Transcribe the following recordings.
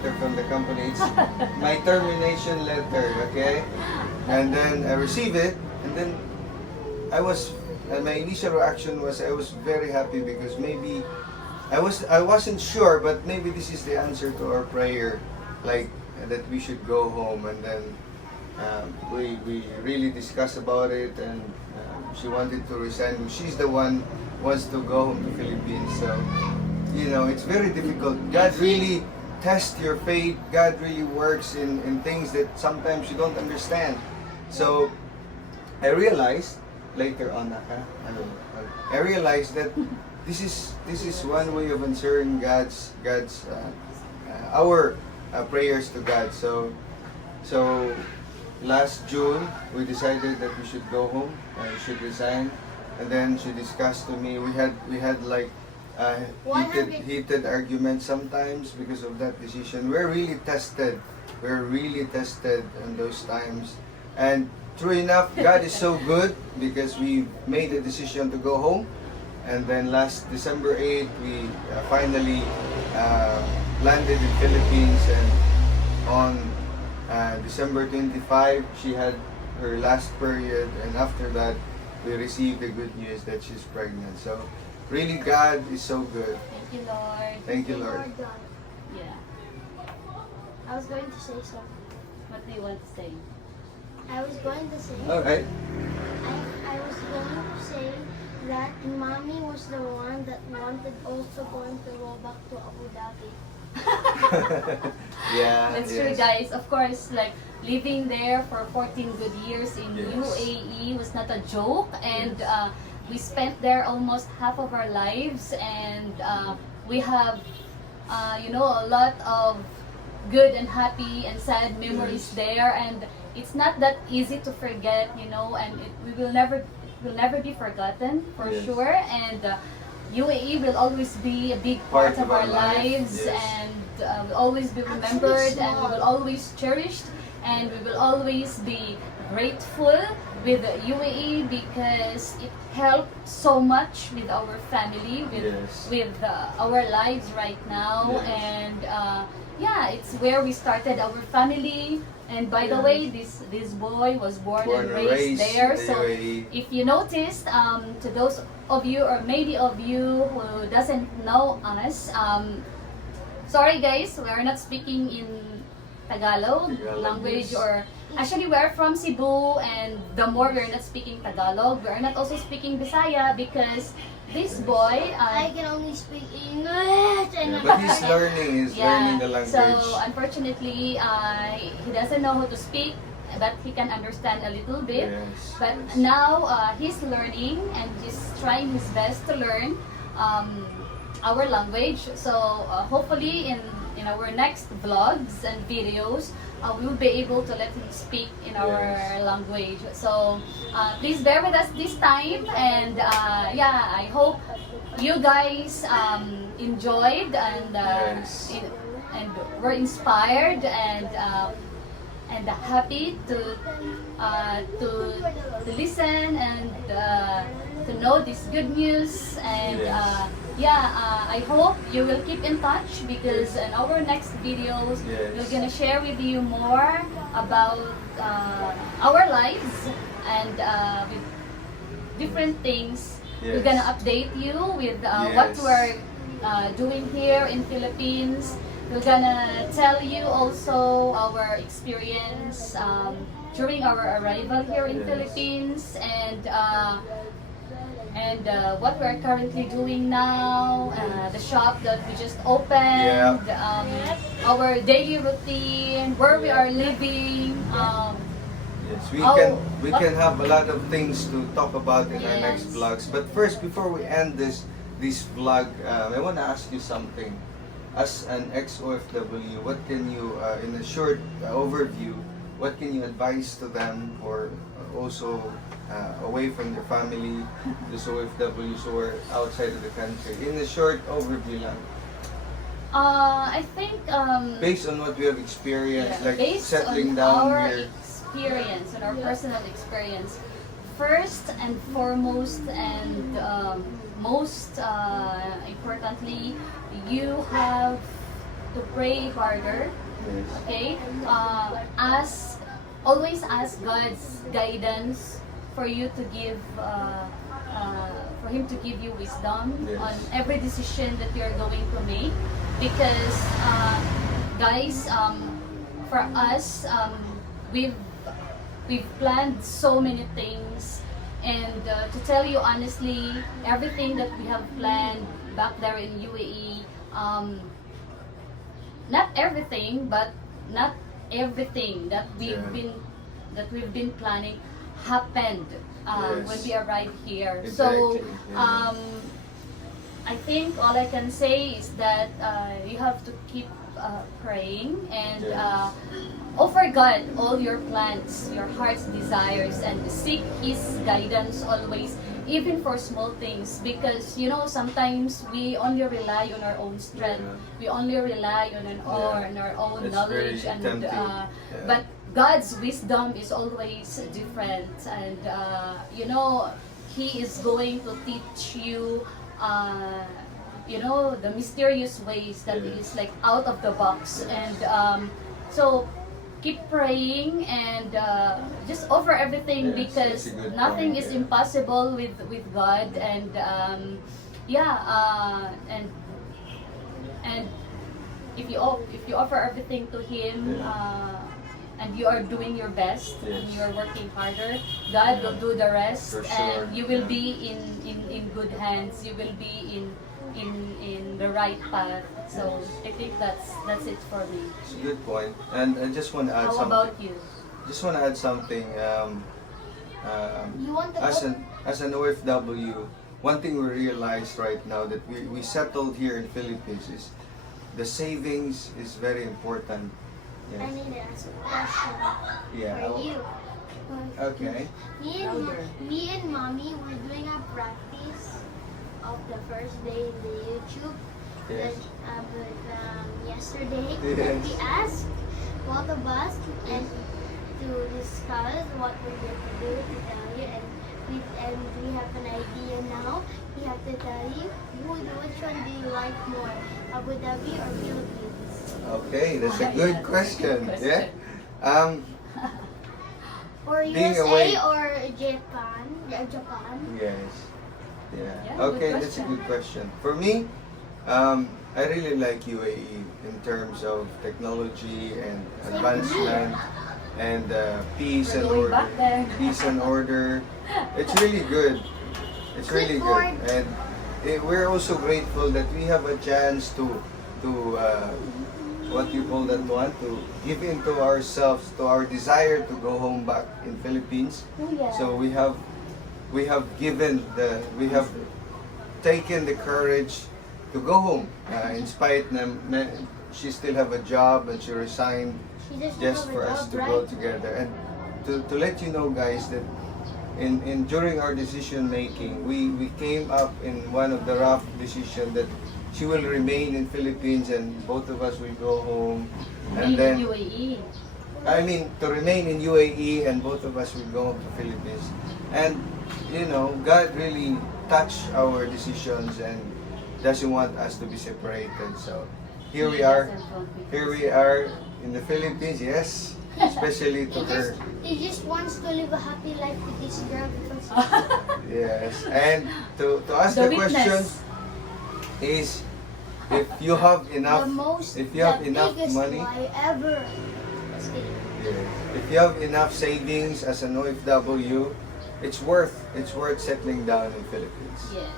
letter from the company. It's my termination letter, okay? And then I receive it, and then my initial reaction was I was very happy because maybe I wasn't sure, but maybe this is the answer to our prayer, like that we should go home. And then we really discussed about it, and she wanted to resign. She's the one wants to go home to Philippines. So it's very difficult. God really tests your faith. God really works in things that sometimes you don't understand. So I realized later on, I realized that this is one way of answering our prayers to God. So last June we decided that we should go home and we should resign. And then she discussed to me. We had like heated arguments sometimes because of that decision. We're really tested in those times. And true enough, God is so good because we made a decision to go home. And then last December 8th, we finally landed in Philippines. And on December 25, she had her last period. And after that, we received the good news that she's pregnant. So really, God is so good. Thank you, Lord. Thank you, Lord. Yeah. I was going to say something. What do you want to say? I was going to say. Alright. I was going to say that mommy was the one that wanted also going to go back to Abu Dhabi. Yeah. That's yes. true, guys. Of course, like living there for 14 good years in Yes. UAE was not a joke, and we spent there almost half of our lives, and we have, a lot of good and happy and sad memories Yes. there, and it's not that easy to forget, and we will never be forgotten for Yes. sure, and UAE will always be a big part of our lives, yes. and will always be remembered, and we will always cherished, and we will always be grateful with UAE because it helped so much with our family, Yes. with our lives right now, Yes. and it's where we started our family. And by the Yes. way, this boy was born and raised there. in the So UAE. if you noticed, to those of you or maybe of you who doesn't know us, sorry guys, we are not speaking in Tagalog language, yes. or actually we are from Cebu, and the more we are not speaking Tagalog, we are not also speaking Bisaya because this boy I can only speak English and Yeah, but he's learning the language. so unfortunately, he doesn't know how to speak, but he can understand a little bit. Yes, But yes. now he's learning and he's trying his best to learn our language. So hopefully in our next vlogs and videos, we will be able to let him speak in our Yes. language. So please bear with us this time, and I hope you guys enjoyed and Yes. and were inspired and happy to listen and to know this good news, and Yes. I hope you will keep in touch because in our next videos Yes. we're gonna share with you more about our lives and with different things. We're Yes. gonna update you with what Yes. we're doing here in Philippines. We're gonna tell you also our experience during our arrival here in Yes. Philippines, and what we're currently doing now, the shop that we just opened, our daily routine, where we are living. Yes, Oh, we can have a lot of things to talk about in our next Yes. vlogs. But first, before we end this vlog, I want to ask you something. As an ex-OFW, what can you, in a short overview, what can you advise to them, or also away from their family, those OFWs who are outside of the country? In a short overview lang. I think Based on what we have experienced, like based settling on down our here. experience and our personal experience, first and foremost and most importantly, you have to pray harder. Yes. Okay, always ask God's guidance for you to give, for Him to give you wisdom Yes. on every decision that you're going to make. Because, guys, for us, we've planned so many things, and to tell you honestly, everything that we have planned back there in UAE, not everything, but not everything that we've been planning happened Yes. when we arrived here. Exactly, So yeah. I think all I can say is that you have to keep praying and Yes. offer God all your plans, your heart's desires, and seek His guidance always, even for small things. Because sometimes we only rely on our own strength. Yeah. We only rely on our own It's knowledge, very and tempting. Yeah. but God's wisdom is always different, and He is going to teach you. The mysterious ways that Yeah. is like out of the box. Yes. And so keep praying and just offer everything, Yes, because that's a good nothing point, is yeah. impossible with God. And and if you offer everything to Him, and you are doing your best, and Yes. you're working harder, God will do the rest. For sure, And you will yeah. be in good hands. You will be in the right path. So I think that's it for me. It's a good point. And I just want to add How something. about you? Just want to add something. You want to As an OFW, one thing we realized right now that we settled here in Philippines is the savings is very important. I Yes. need to ask a question Yeah. for you. Okay. Me and mommy were doing a practice of the first day in the YouTube. Yes. Yesterday, Yes. we asked both of us and to discuss what we're going to do to tell you, and we have an idea now. We have to tell you which one do you like more, Abu Dhabi or Philippines? Okay, that's a good Yes, question. good Yeah. question. Or Being USA away. or Japan? Japan. Yes. Yeah, Yeah. Okay, good that's a question. good question. For me, I really like UAE in terms of technology and advancement and peace and We're going order. back there. Peace and order. It's really good. It's really good, Clipboard. and we're also grateful that we have a chance to what you call that one, to give in to ourselves, to our desire to go home back in Philippines. Oh, yeah. So we have taken the courage to go home. In spite she still have a job and she resigned She doesn't just have a for us job, to right? go together. And to let you know, guys, that during our decision making, we came up in one of the rough decisions that she will remain in Philippines and both of us will go home. And In then UAE. I mean, to remain in UAE and both of us will go to Philippines. And, God really touched our decisions and doesn't want us to be separated. So, here we are. Here we are in the Philippines, yes. Especially to her. He just wants to live a happy life with this girl because Yes. And to ask The the question witness. is, if you have enough, the money, biggest lie ever. Just kidding. yes. If you have enough savings as an OFW, it's worth settling down in Philippines. Yes.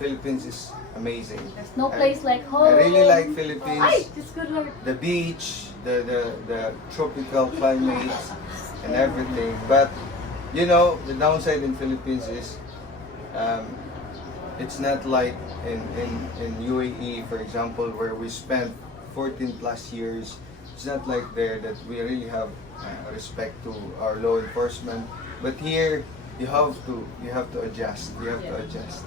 Philippines is amazing. There's no place like home. I really like Philippines. Ay, just good Lord. The beach, the tropical climate, and everything. But the downside in Philippines is it's not like in UAE, for example, where we spent 14 plus years. It's not like there that we really have respect to our law enforcement. But here, you have to adjust. You have to Yeah. adjust.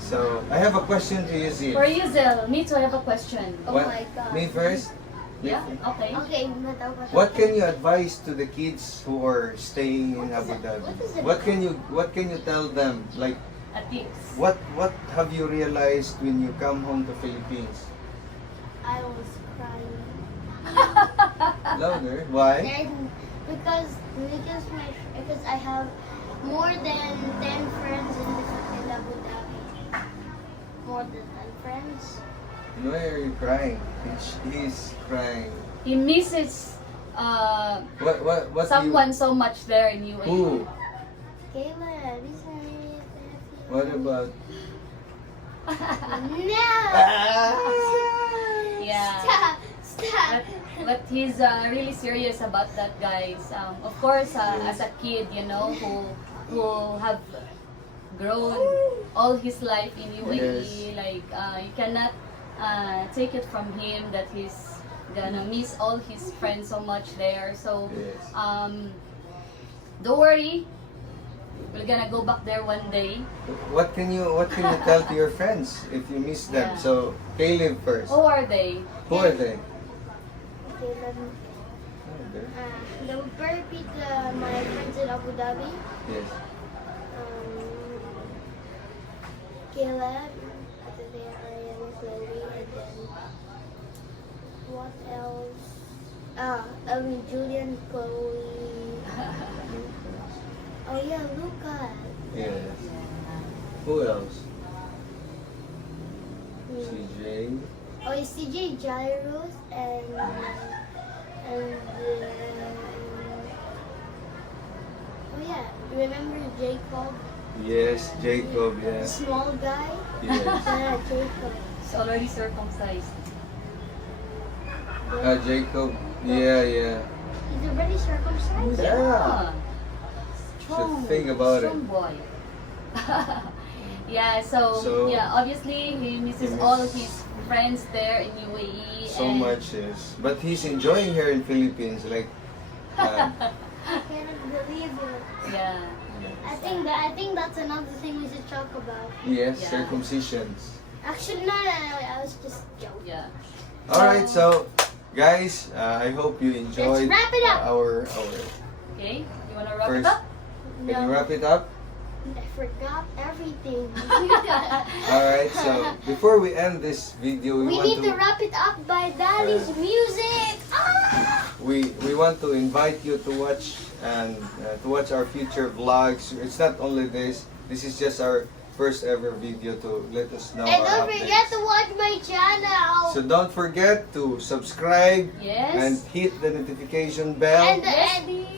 So I have a question to you, Zil. For you, Zil, me too, I have a question. Oh What- my God. Me first? Me Yeah, first. okay. Okay, but What can you advise to the kids who are staying in Abu Dhabi? What is it? What can you tell them? Like, A tips. what have you realized when you come home to Philippines? I was crying Louder. Why? And because I have more than 10 friends in Abu Dhabi. More than 10 friends. Why are you crying? He's crying. He misses What someone so much there in UAE. Who? Kayla, this one. What about? No! Yeah. Stop! But he's really serious about that, guys. Of course, as a kid, you know, who have grown all his life in UAE, Yes. like you cannot take it from him that he's gonna miss all his friends so much there. So Yes. don't worry, we're gonna go back there one day. What can you tell to your friends if you miss them? Yeah. So Caleb first. Who are they? Who are they? Kayla, the repeat my friends in Abu Dhabi. Yes. Caleb, after they are Ariana, Chloe, and then what else? Julian, Chloe. Oh yeah, Lucas. Yes. Who else? CJ. Oh, yeah, CJ, Jairus, and oh yeah, remember Jacob, Yes, Jacob. the Yes. small guy? Yes. Yeah, Jacob. He's already circumcised. Jacob. Yeah, yeah. He's already circumcised. Yeah. Strong, think about it. strong boy. Yeah, so yeah, obviously he misses He all miss- his friends there in UAE. So and much, yes. But he's enjoying here in Philippines. Like, I cannot believe it. Yeah. I think that's another thing we should talk about. yes, Yeah. circumcisions. Actually, no, I was just joking. Yeah. All right, so guys, I hope you enjoyed Let's wrap it up. our. Okay, you wanna wrap First- it up? Can you wrap it up? I forgot everything. All right. So before we end this video, We want need to wrap it up by Dali's music. we want to invite you to watch and to watch our future vlogs. It's not only this. This is just our first ever video to let us know And our don't forget updates. to watch my channel. So don't forget to subscribe Yes. and hit the notification bell and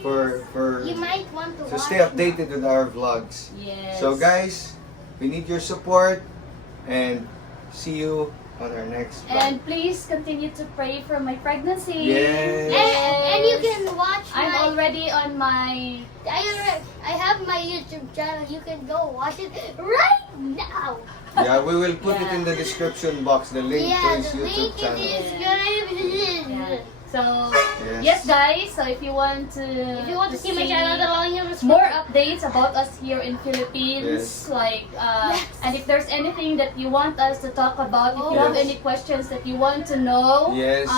for you might want to to watch. stay updated with our vlogs. Yes. So guys, we need your support and see you on our next vlog. And please continue to pray for my pregnancy. Yes. And you can watch I'm my. already on my. I have my YouTube channel. You can go watch it right now. Yeah, we will put it Yeah. in the description box, the link to Yeah, his the YouTube link channel. is gonna be. Yeah. So Yes. yes, guys. So if you want to, If you want to see my channel, the long more updates about us here in Philippines, Yes. like Yes. and if there's anything that you want us to talk about, if you have Yes. any questions that you want to know, Yes.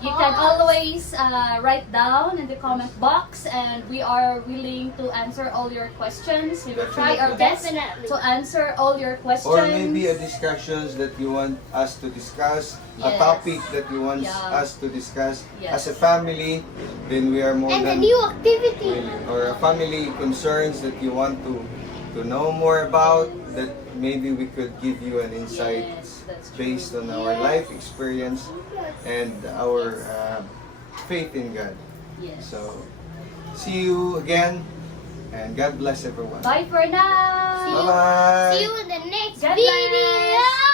you can always write down in the comment box, and we are willing to answer all your questions. We will try our best Definitely. to answer all your questions. Or maybe a discussions that you want us to discuss, a Yes. topic that you want Yeah. us to discuss Yes. as a family, then we are more And a than new activity. willing. Or a family concerns that you want to know more about, that maybe we could give you an insight Yes, that's true. based on our life experience and our faith in God. Yes. So, see you again, and God bless everyone. Bye for now. Bye-bye. See you in the next God bless. video.